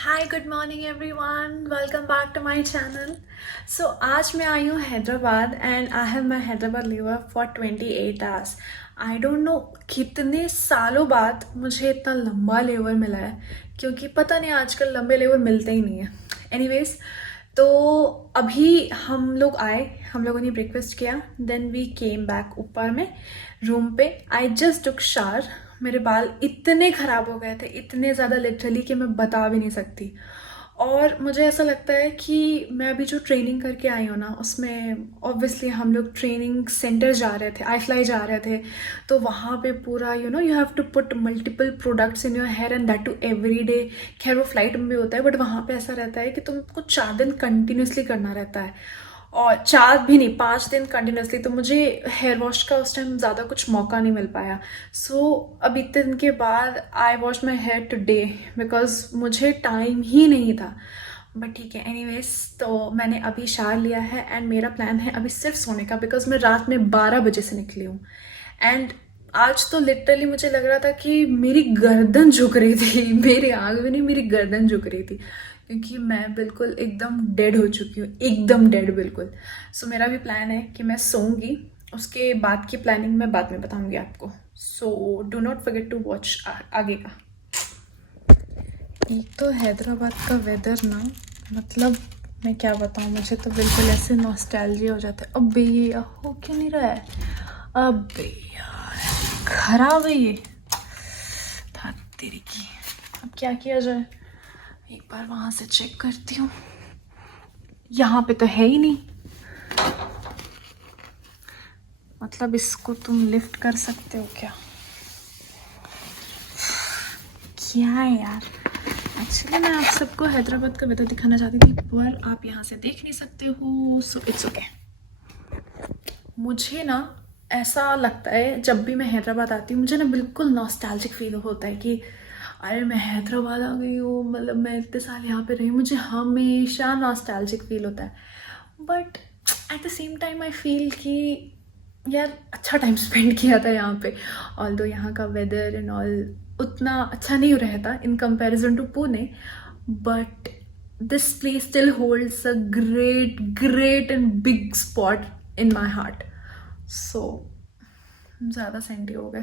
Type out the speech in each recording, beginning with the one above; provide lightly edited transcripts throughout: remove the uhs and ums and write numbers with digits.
Hi good morning everyone, welcome back to my channel. So आज मैं आई हूँ Hyderabad and I have my Hyderabad layover for 28 hours. I don't know कितने सालों बाद मुझे इतना लंबा लेवर मिला है, क्योंकि पता नहीं आजकल लंबे लेवर मिलते ही नहीं है। एनीवेज, तो अभी हम लोग आए, हम लोगों ने ब्रेकफास्ट किया, देन वी केम बैक ऊपर में रूम पे। I just took shower. मेरे बाल इतने ख़राब हो गए थे, इतने ज़्यादा लिटरली कि मैं बता भी नहीं सकती। और मुझे ऐसा लगता है कि मैं अभी जो ट्रेनिंग करके आई हूँ ना, उसमें ऑब्वियसली हम लोग ट्रेनिंग सेंटर जा रहे थे, आई फ्लाई जा रहे थे, तो वहाँ पे पूरा you have to put multiple products in your hair and that too every day. खैर वो फ्लाइट में भी होता है, बट वहाँ पे ऐसा रहता है कि तुमको 4 दिन कंटिन्यूसली करना रहता है, और 4 भी नहीं, 5 दिन कंटिन्यूसली। तो मुझे हेयर वॉश का उस टाइम ज़्यादा कुछ मौका नहीं मिल पाया। सो अब इतने दिन के बाद I wash my hair today because मुझे टाइम ही नहीं था। बट ठीक है, एनीवेज, तो मैंने अभी शावर लिया है एंड मेरा प्लान है अभी सिर्फ सोने का, बिकॉज मैं रात में 12 बजे से निकली हूँ। एंड आज तो लिटरली मुझे लग रहा था कि मेरी गर्दन झुक रही थी, मेरी आँख भी नहीं, मेरी गर्दन झुक रही थी, क्योंकि मैं बिल्कुल एकदम डेड हो चुकी हूँ, एकदम डेड बिल्कुल। सो मेरा भी प्लान है कि मैं सोऊंगी, उसके बाद की प्लानिंग मैं बाद में बताऊंगी आपको। So do not forget to watch आगे का। एक तो हैदराबाद का वेदर ना, मतलब मैं क्या बताऊँ, मुझे तो बिल्कुल ऐसे नॉस्टैल्जिया हो जाता है। अब ये हो क्यों नहीं रहा है, अब यार खराब है ये, था तेरी की। अब क्या किया जाए, एक बार वहां से चेक करती हूँ। यहाँ पे तो है ही नहीं, मतलब इसको तुम लिफ्ट कर सकते हो क्या? क्या है यार, एक्चुअली मैं आप सबको हैदराबाद का वेदर दिखाना चाहती थी, पर आप यहाँ से देख नहीं सकते हो, सो इट्स ओके। मुझे ना ऐसा लगता है जब भी मैं हैदराबाद आती हूँ, मुझे ना बिल्कुल नॉस्टैल्जिक फील होता है कि अरे मैं हैदराबाद आ गई हूँ, मतलब मैं इतने साल यहाँ पे रही, मुझे हमेशा नॉस्टैल्जिक फील होता है। But at the same time I feel कि यार अच्छा टाइम स्पेंड किया था यहाँ पे। ऑल्दो यहाँ का वेदर एंड ऑल उतना अच्छा नहीं रहता in comparison to Pune, but this place still holds a great great and big spot in my heart. So ज़्यादा सेंटी हो गए।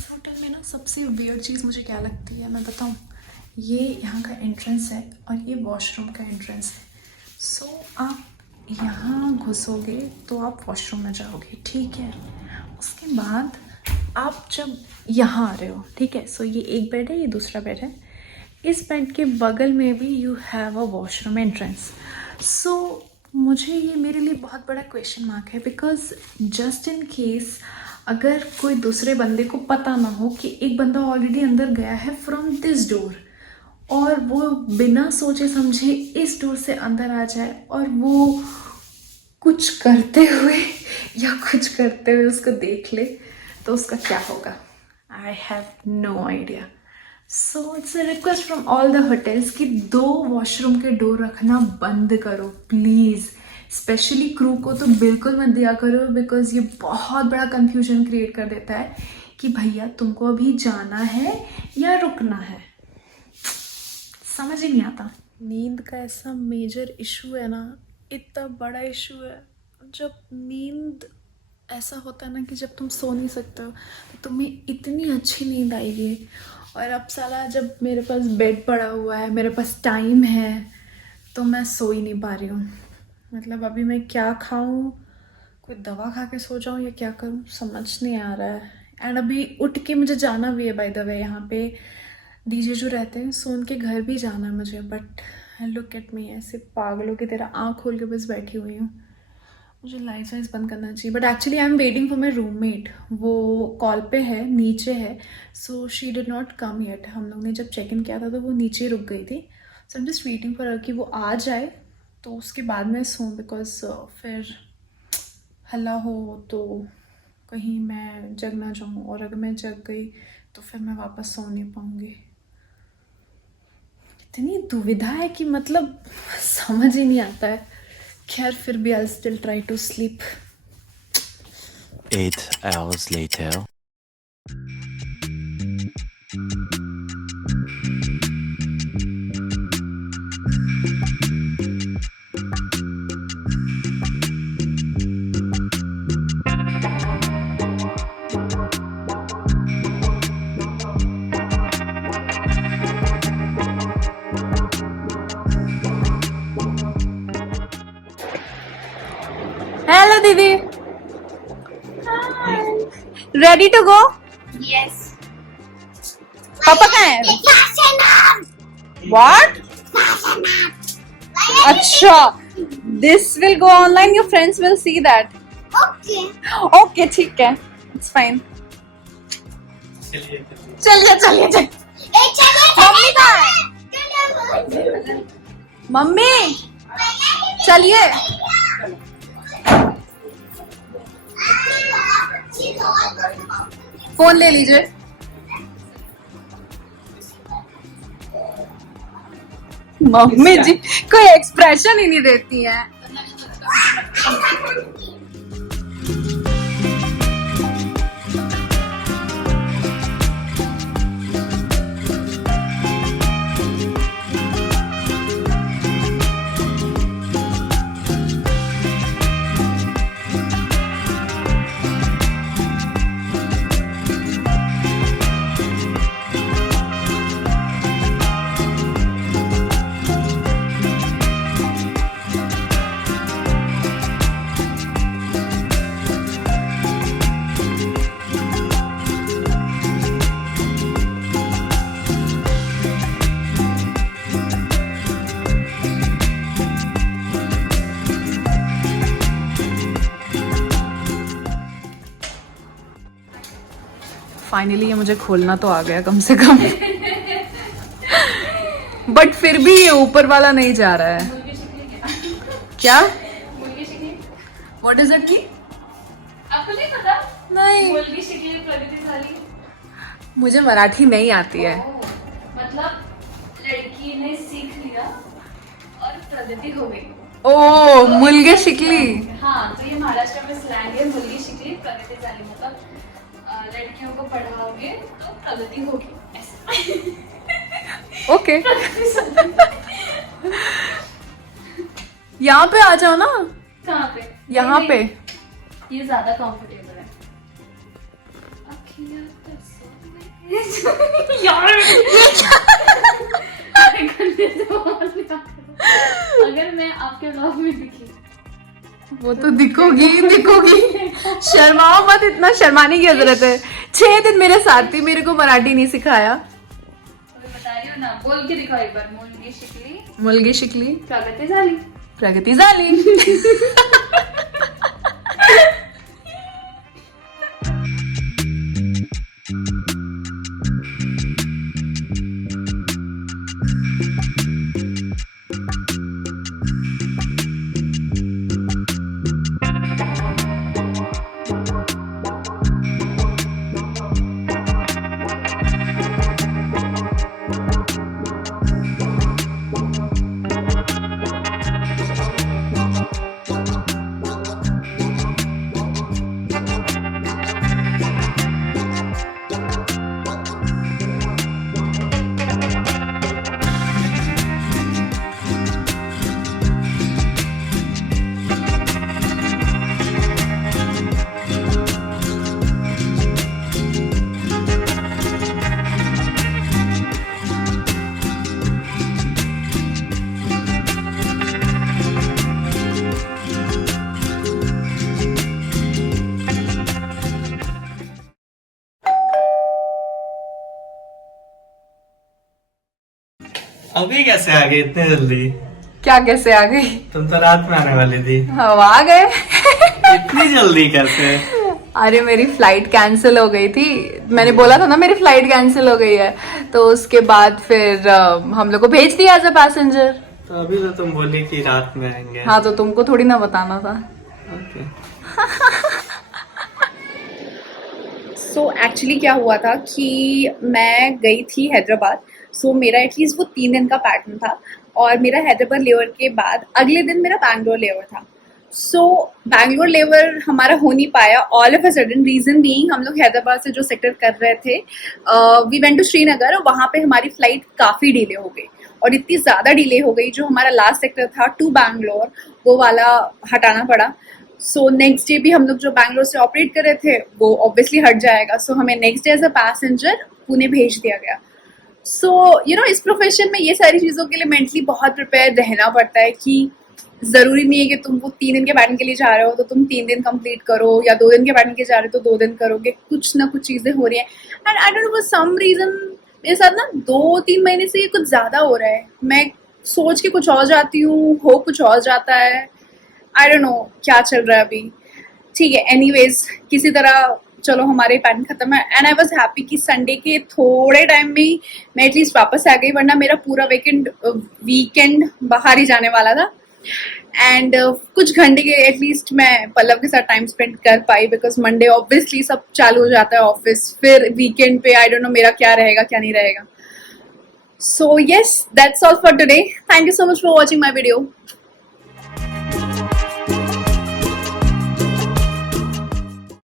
होटल में ना सबसे वियर्ड चीज़ मुझे क्या लगती है मैं बताऊँ, ये यहाँ का एंट्रेंस है और ये वॉशरूम का एंट्रेंस है। सो आप यहाँ घुसोगे तो आप वॉशरूम में जाओगे, ठीक है। उसके बाद आप जब यहाँ आ रहे हो, ठीक है, सो ये एक बेड है, ये दूसरा बेड है, इस बेड के बगल में भी you have a washroom entrance. So मुझे ये मेरे लिए बहुत बड़ा क्वेश्चन मार्क है, बिकॉज जस्ट इन केस अगर कोई दूसरे बंदे को पता ना हो कि एक बंदा ऑलरेडी अंदर गया है फ्रॉम दिस डोर, और वो बिना सोचे समझे इस डोर से अंदर आ जाए और वो कुछ करते हुए या कुछ करते हुए उसको देख ले, तो उसका क्या होगा? I have no idea. So it's a request from all the hotels कि 2 वॉशरूम के डोर रखना बंद करो प्लीज़। स्पेशली क्रू को तो बिल्कुल मत दिया करो, बिकॉज ये बहुत बड़ा कंफ्यूजन क्रिएट कर देता है कि भैया तुमको अभी जाना है या रुकना है, समझ ही नहीं आता। नींद का ऐसा मेजर इशू है ना, इतना बड़ा इशू है। जब नींद ऐसा होता है ना कि जब तुम सो नहीं सकते हो तो तुम्हें इतनी अच्छी नींद आएगी। और अब साला जब मेरे पास बेड पड़ा हुआ है, मेरे पास टाइम है, तो मैं सो ही नहीं पा रही हूँ। मतलब अभी मैं क्या खाऊं, कोई दवा खा के सो जाऊं या क्या करूं, समझ नहीं आ रहा है। एंड अभी उठ के मुझे जाना भी है, बाय द वे। यहाँ पे डीजे जो रहते हैं, सो उनके घर भी जाना है मुझे। बट लुक एट मी, ऐसे पागलों की तरह आँख खोल के बस बैठी हुई हूँ। मुझे लाइट्स वाइट्स बंद करना चाहिए, but actually I am waiting for my roommate. वो कॉल पे है, नीचे है। So she did not come yet. हम लोग ने जब चेक इन किया था तो वो नीचे रुक गई थी। So I am just waiting for her कि वो आ जाए तो उसके बाद मैं सोऊं, बिकॉज फिर हल्ला हो तो कहीं मैं जग ना जाऊं, और अगर मैं जग गई तो फिर मैं वापस सो नहीं पाऊंगी। इतनी दुविधा है कि मतलब समझ ही नहीं आता है। खैर फिर भी I still try to sleep. 8 hours later. Hello दीदी, रेडी टू गो? Yes. पापा कहाँ है? What? अच्छा, this will go online. Your friends will see that. Okay. Okay, ठीक है, it's fine. चलिए चलिए। मम्मी कहाँ है? मम्मी चलिए। फोन ले लीजिए। मम्मी जी कोई एक्सप्रेशन ही नहीं देती हैं। फाइनली ये मुझे खोलना तो आ गया कम से कम। बट फिर भी ये ऊपर वाला नहीं जा रहा है। क्या? व्हाट इज इट की? आपको नहीं पता? नहीं, मुलगी शिकली प्रगतिशाली मुझे मराठी नहीं आती है। मतलब लड़की ने सीख लिया और प्रगति हो गई। ओ, मुलगे शिकली। हाँ, तो ये महाराष्ट्र में स्लैंग है, मुलगी शिकली प्रगतिशाली। मतलब लड़कियों को पढ़ाओगे तो प्रगति होगी, ऐसा। ओके। यहाँ पे आ जाओ ना। कहाँ पे? यहाँ पे। ये ज्यादा कंफर्टेबल है। यार अगर मैं आपके ब्लॉग में दिखी, वो तो दिखोगी दिखोगी। शर्माओ मत, इतना शर्माने की जरूरत है। 6 दिन मेरे साथ थी, मेरे को मराठी नहीं सिखाया। अभी बता रही हूँ ना, बोल के दिखाओ एक बार। मुलगी शिकली मुलगी शिकली प्रगतिशाली। प्रगतिशाली। अभी कैसे आ गई इतने जल्दी? क्या कैसे आ गई? तुम तो रात में आने वाली थी। हम आ गए। इतनी जल्दी कैसे? अरे मेरी फ्लाइट कैंसिल हो गई थी, मैंने बोला था ना मेरी फ्लाइट कैंसिल हो गई है, तो उसके बाद फिर हम लोग को भेज दिया एज अ पैसेंजर। तो अभी तो तुम बोली कि रात में आएंगे। हाँ तो तुमको थोड़ी ना बताना था। ओके। सो एक्चुअली क्या हुआ था कि मैं गई थी हैदराबाद। सो मेरा एटलीस्ट वो 3 दिन का पैटर्न था और मेरा हैदराबाद लेवर के बाद अगले दिन मेरा बैंगलोर लेवर था। सो बैंगलोर लेवर हमारा हो नहीं पाया all of a sudden. Reason being हम लोग हैदराबाद से जो सेक्टर कर रहे थे, वी वेंट टू श्रीनगर और वहाँ पे हमारी फ्लाइट काफ़ी डिले हो गई और इतनी ज़्यादा डिले हो गई जो हमारा लास्ट सेक्टर था टू बैंगलोर वो वाला हटाना पड़ा। सो नेक्स्ट डे भी हम लोग जो बैंगलोर से ऑपरेट कर रहे थे वो ऑब्वियसली हट जाएगा। सो हमें next day as a passenger Pune भेज दिया गया। सो यू नो इस प्रोफेशन में ये सारी चीज़ों के लिए मेंटली बहुत प्रिपेयर रहना पड़ता है कि ज़रूरी नहीं है कि तुम वो 3 दिन के पैटर्न के लिए जा रहे हो तो तुम 3 दिन कंप्लीट करो, या 2 दिन के पैटर्न के जा रहे हो तो 2 दिन करोगे। कुछ ना कुछ चीज़ें हो रही हैं and I don't know for some reason मेरे साथ ना 2-3 महीने से ये कुछ ज़्यादा हो रहा है। मैं सोच के कुछ और जाती हूँ, हो कुछ और जाता है। आई डोंट नो क्या चल रहा है अभी। ठीक है, एनीवेज किसी तरह चलो हमारे पैटर्न खत्म है एंड आई वाज हैप्पी कि संडे के थोड़े टाइम में ही मैं एटलीस्ट वापस आ गई, वरना मेरा पूरा वीकेंड बाहर ही जाने वाला था। एंड कुछ घंटे के एटलीस्ट मैं पल्लव के साथ टाइम स्पेंड कर पाई बिकॉज मंडे ऑब्वियसली सब चालू हो जाता है ऑफिस, फिर वीकेंड पे आई डोंट नो मेरा क्या रहेगा क्या नहीं रहेगा। So yes that's all for today. Thank you so much for watching my video.